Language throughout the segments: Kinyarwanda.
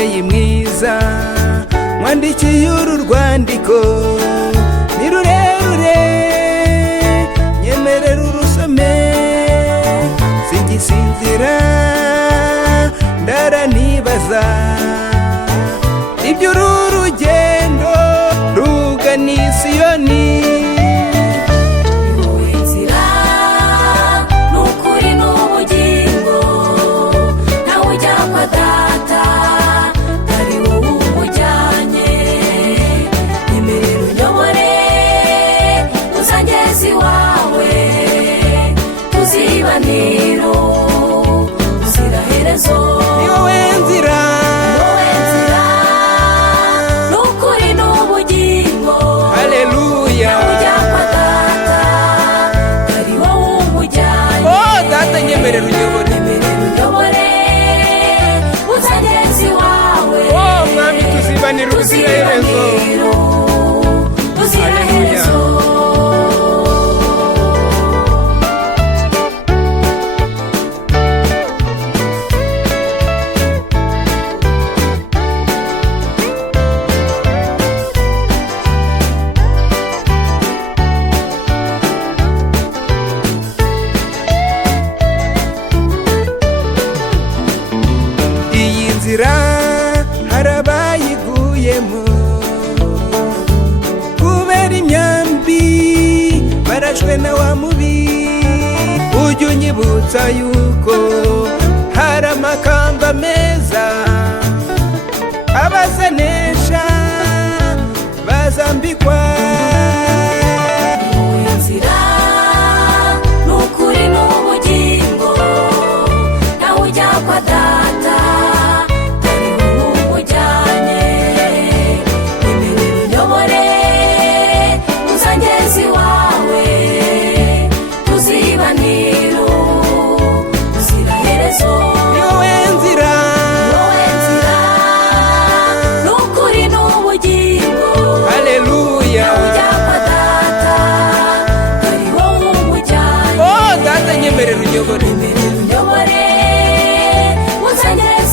mubyeyi mwiza, mwandikiye uru rwandiko ni rurerure, nyemerera urusome, singisinzira ndara nibaza iby'uru rugendo rugana i Siyoni. Ni wowe nzira n'ukuri n'ubugingo, haleluya, nawe ujya kwa data, ari wowe umujyanye. oh data nyemerera unyobore, uzageza iwawe, oh mwami tuzibanira ubuziraherezo, ubuziraherezo. hari abayiguyemo kubera imyambi, barashwe na wa mubi. Ujya unyibutsa yuko hari amakamba meza abazanesha bazambikwa. N'ukuri n'ubugingo, nawe ujya kwa data, unyobore, uzageza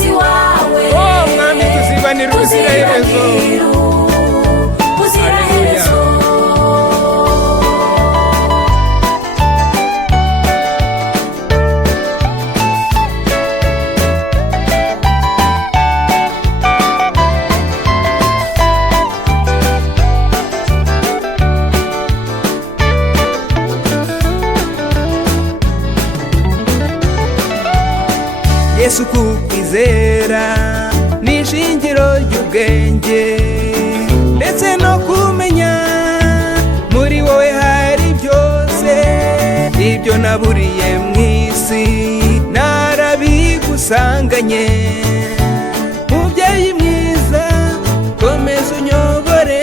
iwawe, oh mwami tuzibanira ubuziraherezo, ubuziraherezo. Yesu kukwizera ni ishingiro ry'ubwenge ndetse no kumenya, muri wowe hari byose, ibyo naburiye mu isi narabigusanganye. Mubyeyi mwiza komeza unyobore,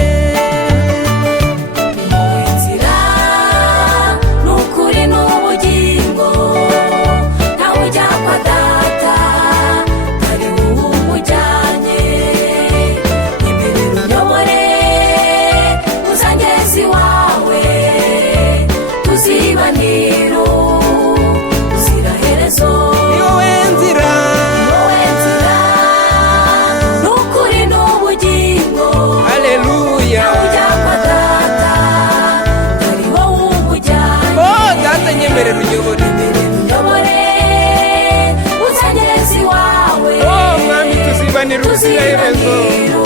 nyemerera unyobore, uzageza iwawe, oh mwami tuzibanira ubuziraherezo.